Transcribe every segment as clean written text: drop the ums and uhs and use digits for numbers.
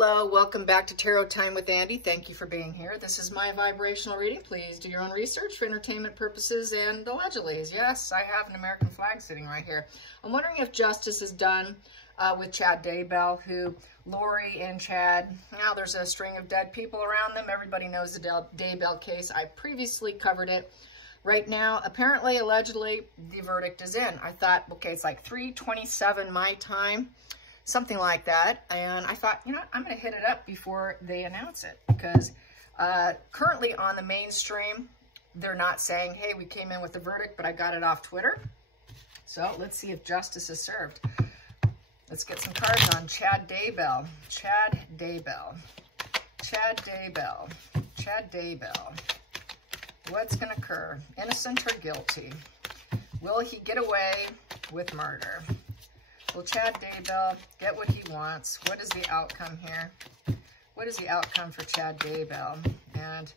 Hello, welcome back to Tarot Time with Andy. Thank you for being here. This is my vibrational reading. Please do your own research for entertainment purposes and allegedly. Yes, I have an American flag sitting right here. I'm wondering if justice is done with Chad Daybell, who Lori and Chad, now there's a string of dead people around them. Everybody knows the Daybell case. I previously covered it. Right now, apparently, allegedly, the verdict is in. I thought, okay, it's like 3:27 my time. Something like that. And I thought, you know what, I'm going to hit it up before they announce it. Because currently on the mainstream, they're not saying, hey, we came in with the verdict, but I got it off Twitter. So let's see if justice is served. Let's get some cards on Chad Daybell. Chad Daybell. Chad Daybell. Chad Daybell. What's going to occur? Innocent or guilty? Will he get away with murder? Will Chad Daybell get what he wants? What is the outcome here? What is the outcome for Chad Daybell and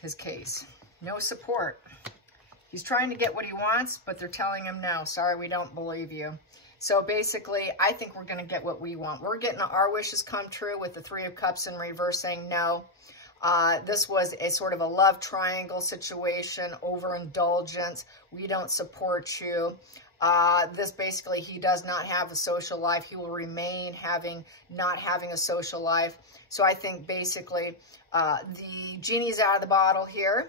his case? No support. He's trying to get what he wants, but they're telling him no. Sorry, we don't believe you. So basically, I think we're going to get what we want. We're getting our wishes come true with the Three of Cups in reverse saying no. This was a sort of a love triangle situation, overindulgence. We don't support you. This basically, he does not have a social life. He will remain not having a social life. So I think basically the genie's out of the bottle here.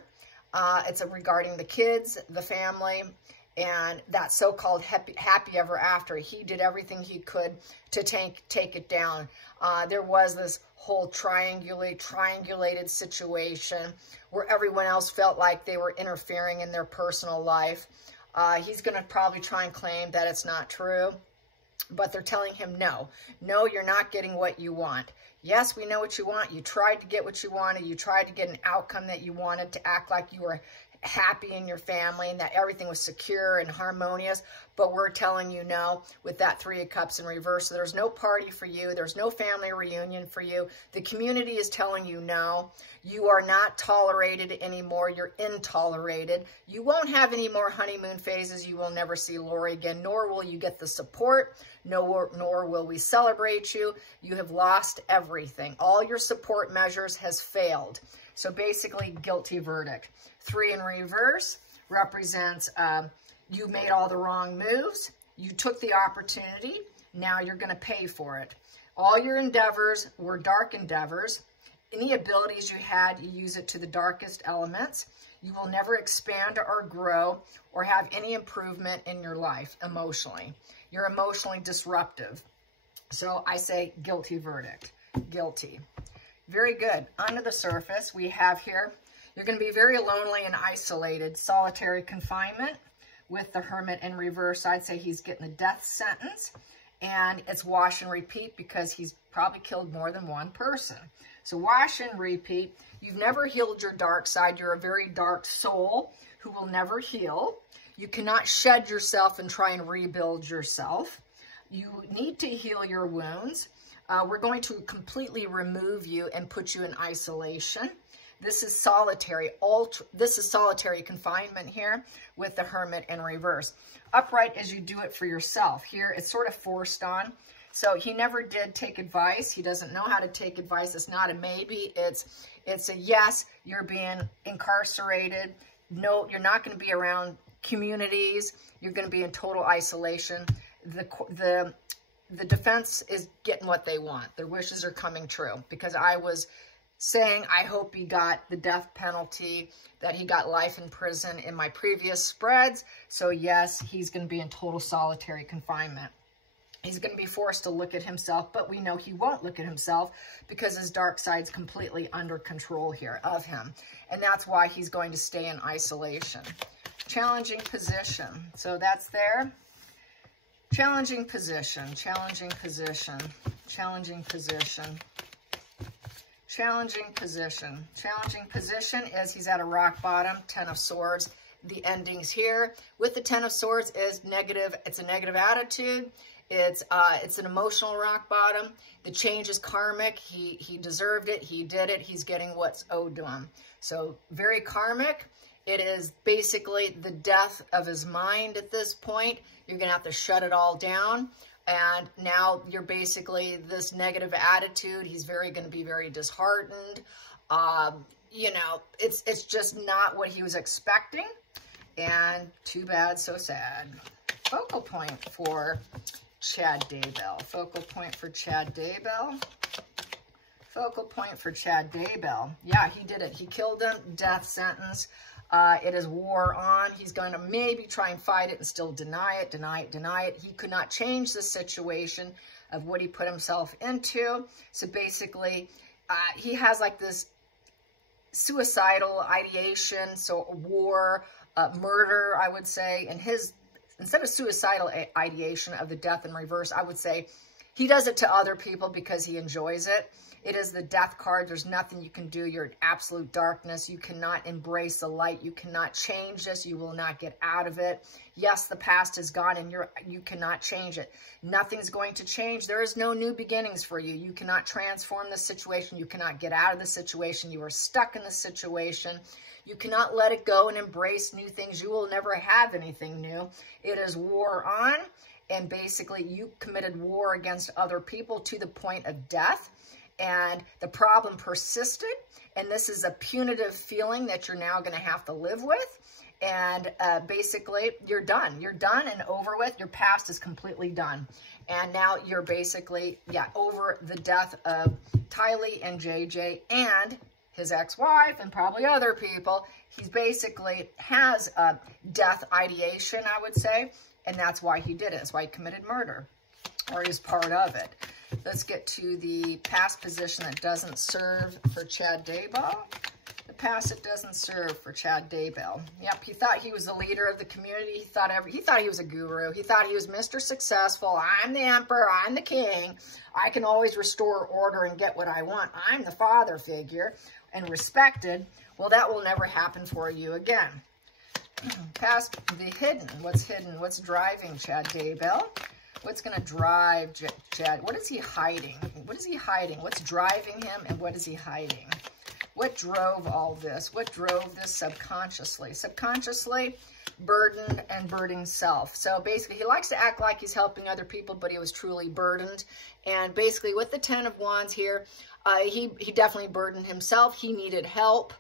It's regarding the kids, the family, and that so-called happy ever after. He did everything he could to take it down. There was this whole triangulated situation where everyone else felt like they were interfering in their personal life. He's going to probably try and claim that it's not true, but they're telling him no. No, you're not getting what you want. Yes, we know what you want. You tried to get what you wanted. You tried to get an outcome that you wanted, to act like you were happy in your family and that everything was secure and harmonious, but we're telling you no with that Three of Cups in reverse. So there's no party for you. There's no family reunion for you. The community is telling you no. You are not tolerated anymore. You're intolerated. You won't have any more honeymoon phases. You will never see Lori again, nor will you get the support, nor will we celebrate you. You have lost everything. All your support measures has failed. So basically, guilty verdict. Three in reverse represents you made all the wrong moves. You took the opportunity. Now you're going to pay for it. All your endeavors were dark endeavors. Any abilities you had, you use it to the darkest elements. You will never expand or grow or have any improvement in your life emotionally. You're emotionally disruptive. So I say guilty verdict. Guilty. Very good. Under the surface, we have here, you're going to be very lonely and isolated. Solitary confinement with the Hermit in reverse. I'd say he's getting a death sentence. And it's wash and repeat because he's probably killed more than one person. So wash and repeat. You've never healed your dark side. You're a very dark soul who will never heal. You cannot shed yourself and try and rebuild yourself. You need to heal your wounds. We're going to completely remove you and put you in isolation. This is solitary. This is solitary confinement here with the Hermit in reverse. Upright as you do it for yourself. Here, it's sort of forced on. So he never did take advice. He doesn't know how to take advice. It's not a maybe. It's a yes. You're being incarcerated. No, you're not going to be around communities. You're going to be in total isolation. The defense is getting what they want. Their wishes are coming true because I was saying I hope he got the death penalty, that he got life in prison in my previous spreads. So yes, he's going to be in total solitary confinement. He's going to be forced to look at himself, but we know he won't look at himself because his dark side's completely under control here of him. And that's why he's going to stay in isolation. Challenging position. So that's there. Challenging position, challenging position, challenging position, challenging position. Challenging position is he's at a rock bottom, Ten of Swords. The endings here with the Ten of Swords is negative. It's a negative attitude. It's an emotional rock bottom. The change is karmic. He deserved it. He did it. He's getting what's owed to him. So very karmic. It is basically the death of his mind at this point. You're going to have to shut it all down. And now you're basically this negative attitude. He's going to be very disheartened. You know, it's just not what he was expecting. And too bad, so sad. Focal point for Chad Daybell. Focal point for Chad Daybell. Focal point for Chad Daybell. Yeah, he did it. He killed him. Death sentence. It is war on. He's going to maybe try and fight it and still deny it, deny it, deny it. He could not change the situation of what he put himself into. So basically, he has like this suicidal ideation, so war, murder, I would say. And his, instead of suicidal ideation of the death in reverse, I would say he does it to other people because he enjoys it. It is the death card. There's nothing you can do. You're in absolute darkness. You cannot embrace the light. You cannot change this. You will not get out of it. Yes, the past is gone and you cannot change it. Nothing's going to change. There is no new beginnings for you. You cannot transform the situation. You cannot get out of the situation. You are stuck in the situation. You cannot let it go and embrace new things. You will never have anything new. It is war on. And basically, you committed war against other people to the point of death. And the problem persisted, and this is a punitive feeling that you're now going to have to live with. And basically, you're done. You're done and over with. Your past is completely done. And now you're basically, yeah, over the death of Tylee and JJ and his ex-wife and probably other people. He basically has a death ideation, I would say, and that's why he did it. That's why he committed murder, or is part of it. Let's get to the past position that doesn't serve for Chad Daybell. The past that doesn't serve for Chad Daybell. Yep, he thought he was the leader of the community. He thought he was a guru. He thought he was Mr. Successful. I'm the emperor. I'm the king. I can always restore order and get what I want. I'm the father figure and respected. Well, that will never happen for you again. Past the hidden. What's hidden? What's driving Chad Daybell? What's going to drive Chad? What is he hiding? What is he hiding? What's driving him and what is he hiding? What drove all this? What drove this subconsciously? Subconsciously, burdened and burdening self. So basically, he likes to act like he's helping other people, but he was truly burdened. And basically, with the 10 of Wands here, he definitely burdened himself. He needed help.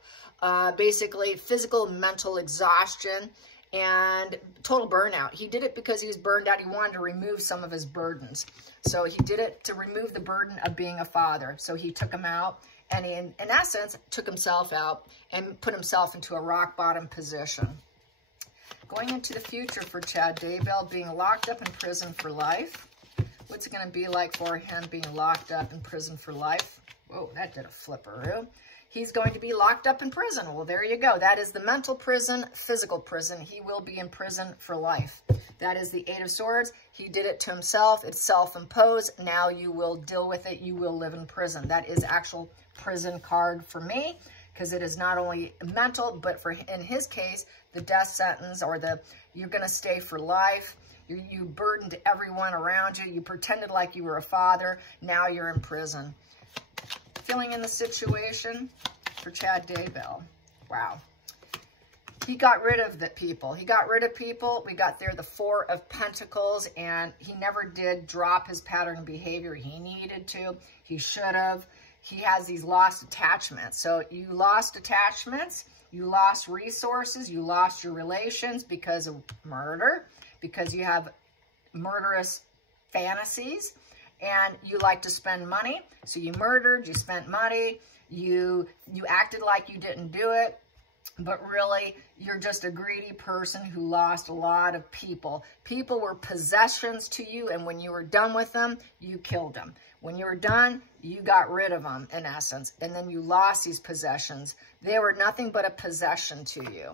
Basically, physical and mental exhaustion and total burnout. He did it because he was burned out. He wanted to remove some of his burdens. So he did it to remove the burden of being a father. So he took him out, and he, in essence, took himself out and put himself into a rock bottom position. Going into the future for Chad Daybell, being locked up in prison for life. What's it going to be like for him being locked up in prison for life? Whoa, that did a flipperoo. He's going to be locked up in prison. Well, there you go. That is the mental prison, physical prison. He will be in prison for life. That is the 8 of Swords. He did it to himself. It's self-imposed. Now you will deal with it. You will live in prison. That is actual prison card for me, because it is not only mental, but for, in his case, the death sentence, or the, you're going to stay for life. You burdened everyone around you. You pretended like you were a father. Now you're in prison. Filling in the situation for Chad Daybell. Wow. He got rid of the people. He got rid of people. We got there the 4 of Pentacles, and he never did drop his pattern of behavior. He needed to. He should have. He has these lost attachments. So you lost attachments. You lost resources. You lost your relations because of murder, because you have murderous fantasies. And you like to spend money, so you murdered, you spent money, you acted like you didn't do it, but really, you're just a greedy person who lost a lot of people. People were possessions to you, and when you were done with them, you killed them. When you were done, you got rid of them, in essence, and then you lost these possessions. They were nothing but a possession to you.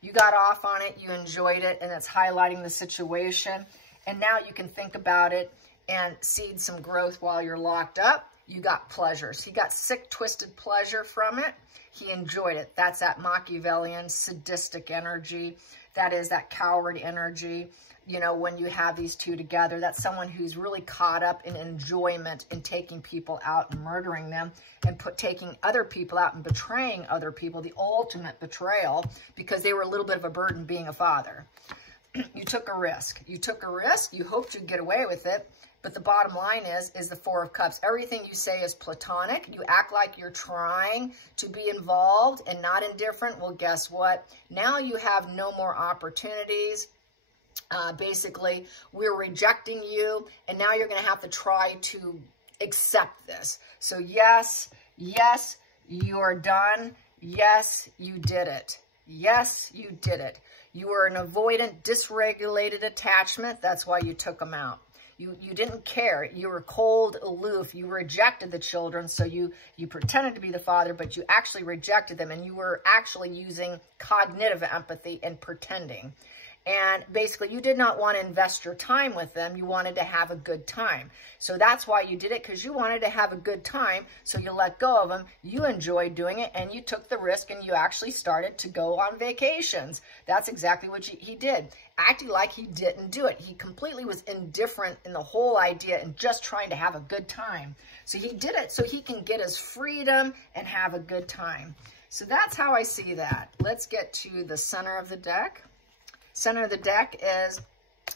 You got off on it, you enjoyed it, and it's highlighting the situation, and now you can think about it and seed some growth while you're locked up. You got pleasures. He got sick, twisted pleasure from it. He enjoyed it. That's that Machiavellian, sadistic energy. That is that coward energy. You know, when you have these two together, that's someone who's really caught up in enjoyment in taking people out and murdering them, and taking other people out and betraying other people, the ultimate betrayal, because they were a little bit of a burden being a father. you took a risk. You took a risk. You hoped you'd get away with it. But the bottom line is the Four of Cups. Everything you say is platonic. You act like you're trying to be involved and not indifferent. Well, guess what? Now you have no more opportunities. Basically, we're rejecting you, and now you're going to have to try to accept this. So yes, yes, you're done. Yes, you did it. Yes, you did it. You were an avoidant, dysregulated attachment. That's why you took them out. You didn't care. You were cold, aloof. You rejected the children, so you pretended to be the father, but you actually rejected them, and you were actually using cognitive empathy and pretending. And basically, you did not want to invest your time with them. You wanted to have a good time. So that's why you did it, because you wanted to have a good time. So you let go of them. You enjoyed doing it, and you took the risk, and you actually started to go on vacations. That's exactly what he did, acting like he didn't do it. He completely was indifferent in the whole idea and just trying to have a good time. So he did it so he can get his freedom and have a good time. So that's how I see that. Let's get to the center of the deck. Center of the deck is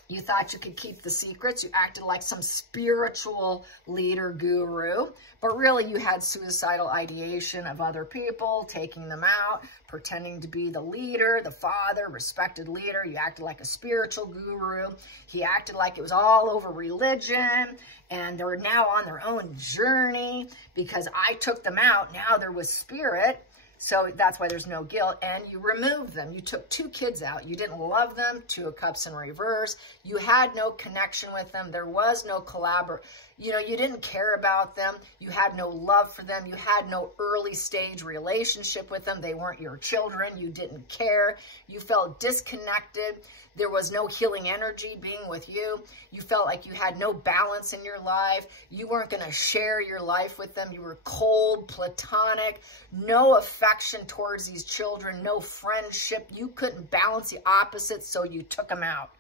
you thought you could keep the secrets. You acted like some spiritual leader guru, but really you had suicidal ideation of other people, taking them out, pretending to be the leader, the father, respected leader. You acted like a spiritual guru. He acted like it was all over religion, and they're now on their own journey because I took them out. Now they're with spirit. So that's why there's no guilt, and you removed them. You took 2 kids out. You didn't love them, 2 of Cups in reverse. You had no connection with them. There was no collaboration. You know, you didn't care about them. You had no love for them. You had no early stage relationship with them. They weren't your children. You didn't care. You felt disconnected. There was no healing energy being with you. You felt like you had no balance in your life. You weren't going to share your life with them. You were cold, platonic, no affection towards these children, no friendship. You couldn't balance the opposites, so you took them out.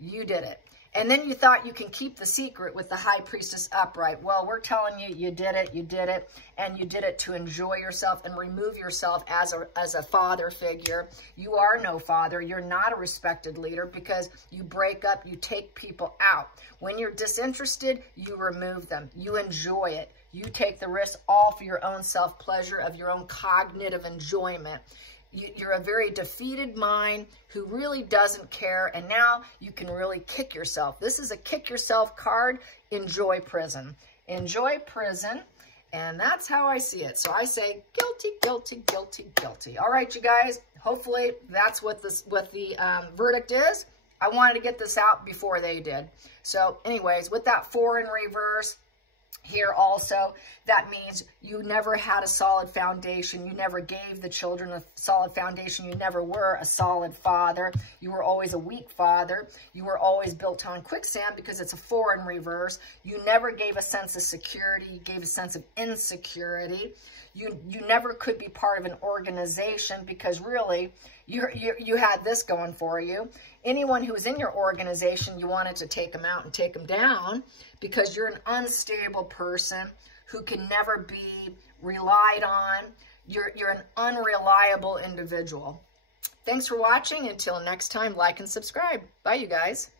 You did it. And then you thought you can keep the secret with the High Priestess upright. Well, we're telling you, you did it, and you did it to enjoy yourself and remove yourself as a father figure. You are no father. You're not a respected leader because you break up, you take people out. When you're disinterested, you remove them. You enjoy it. You take the risk all for your own self-pleasure of your own cognitive enjoyment. You're a very defeated mind who really doesn't care, and now you can really kick yourself. This is a kick yourself card. Enjoy prison. Enjoy prison, and that's how I see it. So I say guilty, guilty, guilty, guilty. All right, you guys, hopefully that's what the verdict is. I wanted to get this out before they did. So anyways, with that 4 in reverse, here also, that means you never had a solid foundation. You never gave the children a solid foundation. You never were a solid father. You were always a weak father. You were always built on quicksand because it's a 4 in reverse. You never gave a sense of security. You gave a sense of insecurity. You never could be part of an organization because really you had this going for you. Anyone who was in your organization, you wanted to take them out and take them down because you're an unstable person who can never be relied on. You're an unreliable individual. Thanks for watching. Until next time, like and subscribe. Bye, you guys.